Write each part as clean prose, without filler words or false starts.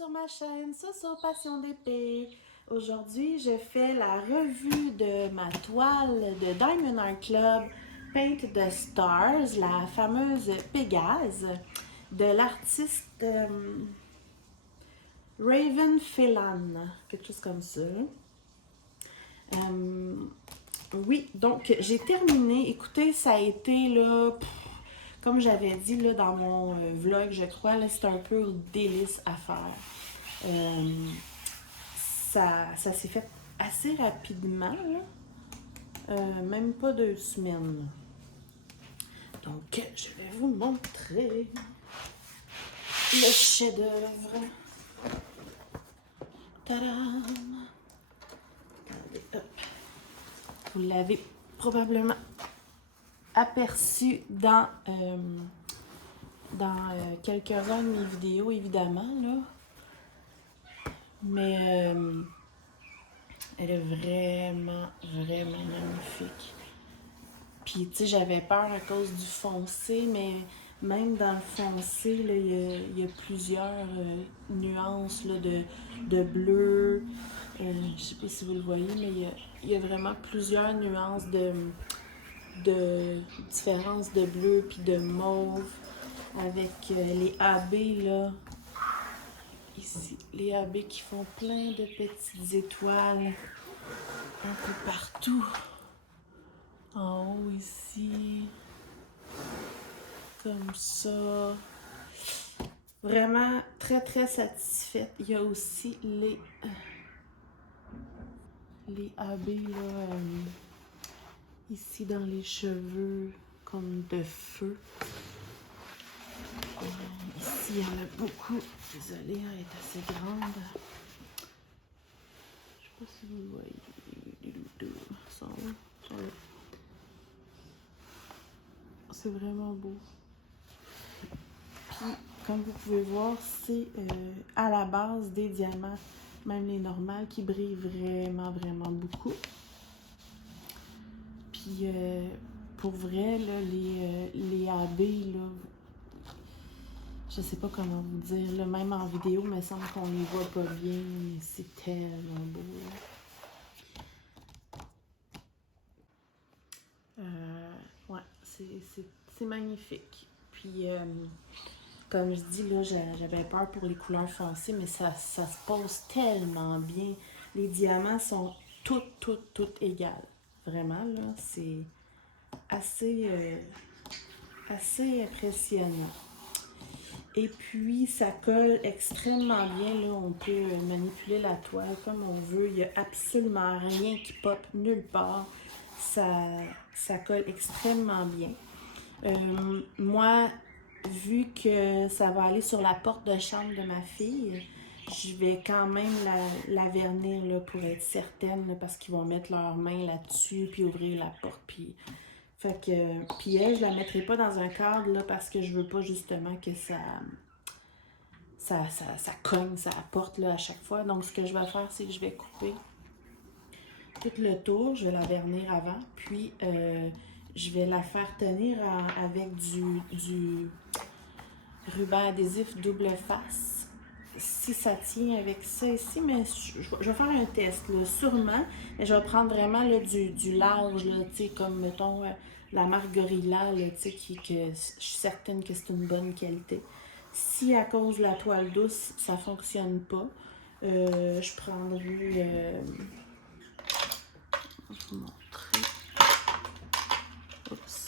sur ma chaîne Soso Passion d'épée. Aujourd'hui, je fais la revue de ma toile de Diamond Art Club Paint the Stars, la fameuse Pégase, de l'artiste Raven Phelan, quelque chose comme ça. Oui, donc j'ai terminé. Écoutez, ça a été là, comme j'avais dit là, dans mon vlog, je crois, c'est un peu délice à faire. Ça s'est fait assez rapidement, là. Même pas 2 semaines. Donc, je vais vous montrer le chef-d'œuvre. Tadam! Regardez, hop. Vous l'avez probablement aperçu dans quelques-uns de mes vidéos, évidemment, là. Mais elle est vraiment, vraiment magnifique. Puis, tu sais, j'avais peur à cause du foncé, mais même dans le foncé, là, il y a plusieurs nuances là, de bleu. Je sais pas si vous le voyez, mais il y a vraiment plusieurs nuances de différences de bleu puis de mauve avec les AB, là. Ici, les AB qui font plein de petites étoiles un peu partout. En haut ici, comme ça. Vraiment très très satisfaite. Il y a aussi les AB là, ici dans les cheveux comme de feu. Ici il y en a beaucoup. Désolée, elle est assez grande. Je sais pas si vous le voyez. Ils sont là. C'est vraiment beau. Puis, comme vous pouvez voir, c'est à la base des diamants, même les normales, qui brillent vraiment, vraiment beaucoup. Puis, pour vrai, là, les AB, là, je sais pas comment vous dire, là, même en vidéo, il me semble qu'on les voit pas bien, mais c'est tellement beau. Ouais, c'est magnifique. Puis, comme je dis, là, j'avais peur pour les couleurs foncées, mais ça se pose tellement bien. Les diamants sont toutes égales. Vraiment, là, c'est assez impressionnant. Et puis, ça colle extrêmement bien. Là, on peut manipuler la toile comme on veut. Il n'y a absolument rien qui pop nulle part. Ça colle extrêmement bien. Moi, vu que ça va aller sur la porte de chambre de ma fille, je vais quand même la vernir là, pour être certaine, là, parce qu'ils vont mettre leurs mains là-dessus, puis ouvrir la porte. Puis elle, je la mettrai pas dans un cadre là, parce que je veux pas justement que ça cogne, ça porte là, à chaque fois. Donc, ce que je vais faire, c'est que je vais couper tout le tour. Je vais la vernir avant, puis je vais la faire tenir avec du ruban adhésif double face. Si ça tient avec ça ici, mais je vais faire un test, là, sûrement. Mais je vais prendre vraiment là, du large, là, comme, mettons, la marque Gorilla, là, que je suis certaine que c'est une bonne qualité. Si à cause de la toile douce, ça ne fonctionne pas, je prendrai... je vais vous montrer. Oups.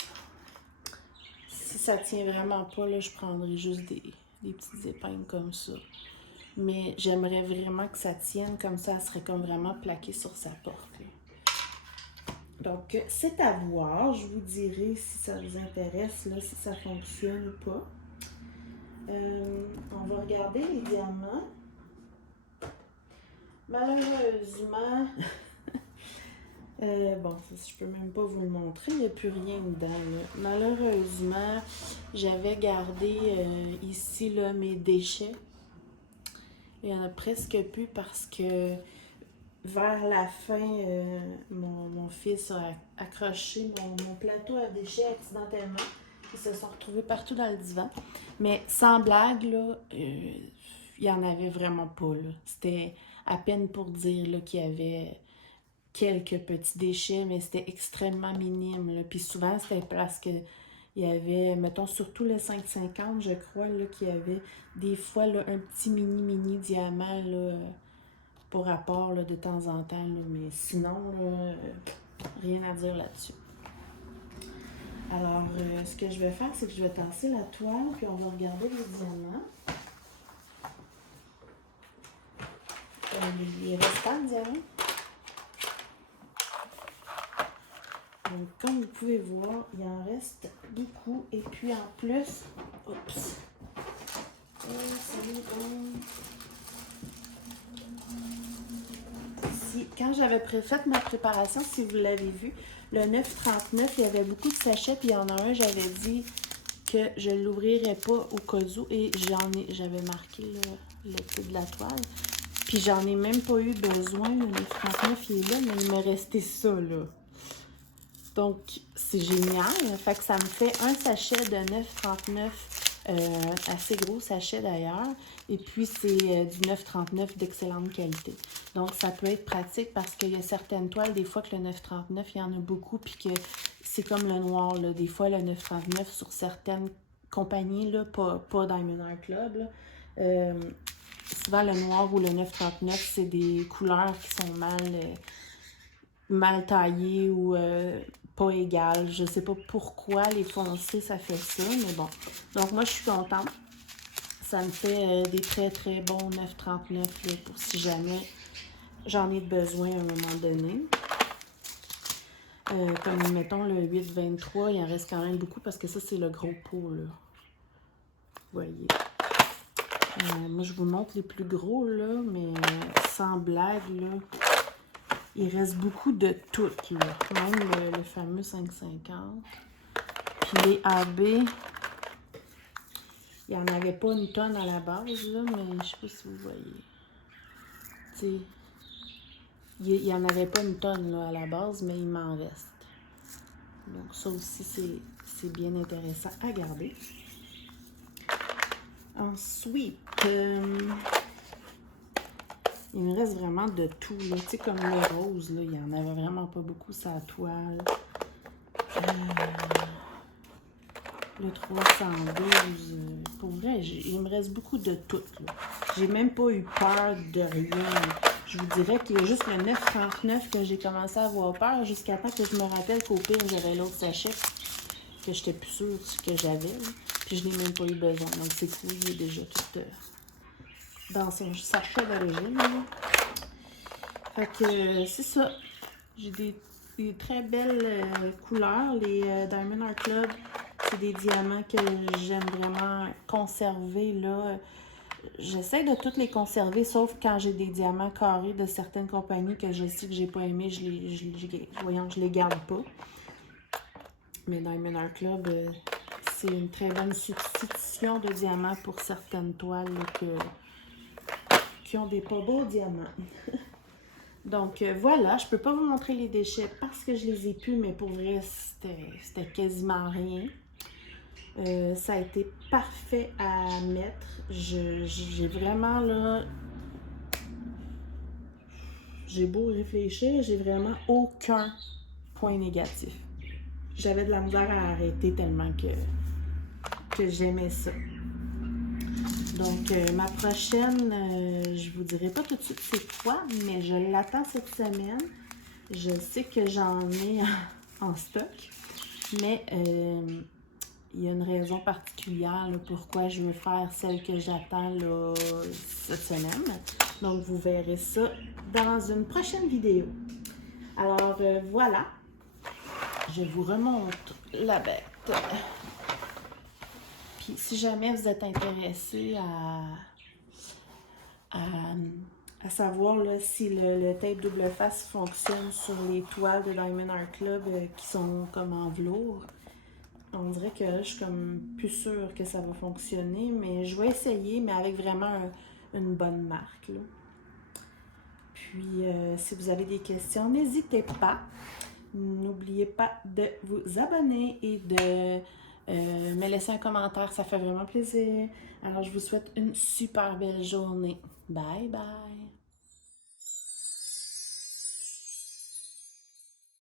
Si ça tient vraiment pas, là, je prendrai juste des petites épingles comme ça. Mais j'aimerais vraiment que ça tienne, comme ça, elle serait comme vraiment plaquée sur sa porte. Là. Donc, c'est à voir. Je vous dirai si ça vous intéresse, là, si ça fonctionne ou pas. On va regarder les diamants. Malheureusement, bon, je peux même pas vous le montrer, il n'y a plus rien dedans. Là. Malheureusement, j'avais gardé ici là, mes déchets. Il n'y en a presque plus parce que vers la fin, mon fils a accroché mon plateau à déchets accidentellement. Ils se sont retrouvés partout dans le divan. Mais sans blague, là, il il y en avait vraiment pas, là. C'était à peine pour dire là, qu'il y avait quelques petits déchets, mais c'était extrêmement minime, là. Puis souvent, c'était parce que il y avait, mettons, surtout le 5,50, je crois, là, qu'il y avait des fois là, un petit mini diamant là, pour rapport là, de temps en temps. Là. Mais sinon, là, rien à dire là-dessus. Alors, ce que je vais faire, c'est que je vais tasser la toile, puis on va regarder les diamants. Les restants de diamants. Donc, comme vous pouvez voir, il en reste beaucoup. Et puis, en plus, oups. Quand j'avais fait ma préparation, si vous l'avez vu, le 9,39, il y avait beaucoup de sachets. Puis, il y en a un, j'avais dit que je ne l'ouvrirais pas au cas où. Et j'avais marqué le prix de la toile. Puis, j'en ai même pas eu besoin. Le 9,39, il est là, mais il m'est resté ça, là. Donc, c'est génial. Fait que ça me fait un sachet de 9,39, assez gros sachet d'ailleurs. Et puis, c'est du 9,39 d'excellente qualité. Donc, ça peut être pratique parce qu'il y a certaines toiles, des fois que le 9,39, il y en a beaucoup, puis que c'est comme le noir, là. Des fois, le 9,39 sur certaines compagnies, là, pas Diamond Art Club, là, souvent, le noir ou le 9,39, c'est des couleurs qui sont mal taillées ou pas égales. Je sais pas pourquoi les foncés, ça fait ça, mais bon. Donc, moi, je suis contente. Ça me fait des très, très bons 9,39 là, pour si jamais j'en ai besoin à un moment donné. Comme, mettons, le 8,23, il en reste quand même beaucoup parce que ça, c'est le gros pot, là. Vous voyez. Moi, je vous montre les plus gros, là, mais sans blague, là. Il reste beaucoup de tout, là. Même le fameux 5,50. Puis les AB, il n'y en avait pas une tonne à la base, là, mais je sais pas si vous voyez. Tu sais, il n'y en avait pas une tonne là, à la base, mais il m'en reste. Donc ça aussi, c'est bien intéressant à garder. Ensuite, il me reste vraiment de tout. Tu sais, comme le rose, là, il n'y en avait vraiment pas beaucoup sur la toile. Le 312, pour vrai, il me reste beaucoup de tout. J'ai même pas eu peur de rien. Je vous dirais qu'il y a juste le 9,39 que j'ai commencé à avoir peur jusqu'à temps que je me rappelle qu'au pire, j'avais l'autre sachet que j'étais plus sûre que j'avais. Puis je n'ai même pas eu besoin. Donc c'est cool, il est déjà tout dans son sachet d'origine. Fait que c'est ça. J'ai des très belles couleurs. Les Diamond Art Club, c'est des diamants que j'aime vraiment conserver, là. J'essaie de toutes les conserver, sauf quand j'ai des diamants carrés de certaines compagnies que je sais que j'ai pas aimé, je les garde pas. Mais Diamond Art Club, c'est une très bonne substitution de diamants pour certaines toiles là, qui ont des pas beaux diamants. Donc voilà, je peux pas vous montrer les déchets parce que je les ai plus, mais pour vrai, c'était quasiment rien. Ça a été parfait à mettre. J'ai vraiment là... J'ai beau réfléchir, j'ai vraiment aucun point négatif. J'avais de la misère à arrêter tellement que j'aimais ça. Donc, ma prochaine, je vous dirai pas tout de suite c'est quoi, mais je l'attends cette semaine. Je sais que j'en ai en stock, mais il y a une raison particulière là, pourquoi je veux faire celle que j'attends là, cette semaine. Donc, vous verrez ça dans une prochaine vidéo. Alors, voilà. Je vous remonte la bête. Puis, si jamais vous êtes intéressé à savoir là, si le tape double face fonctionne sur les toiles de Diamond Art Club qui sont comme en velours, on dirait que là, je suis comme plus sûre que ça va fonctionner, mais je vais essayer, mais avec vraiment une bonne marque, là. Puis, si vous avez des questions, n'hésitez pas. N'oubliez pas de vous abonner et de me laisser un commentaire, ça fait vraiment plaisir. Alors, je vous souhaite une super belle journée. Bye bye!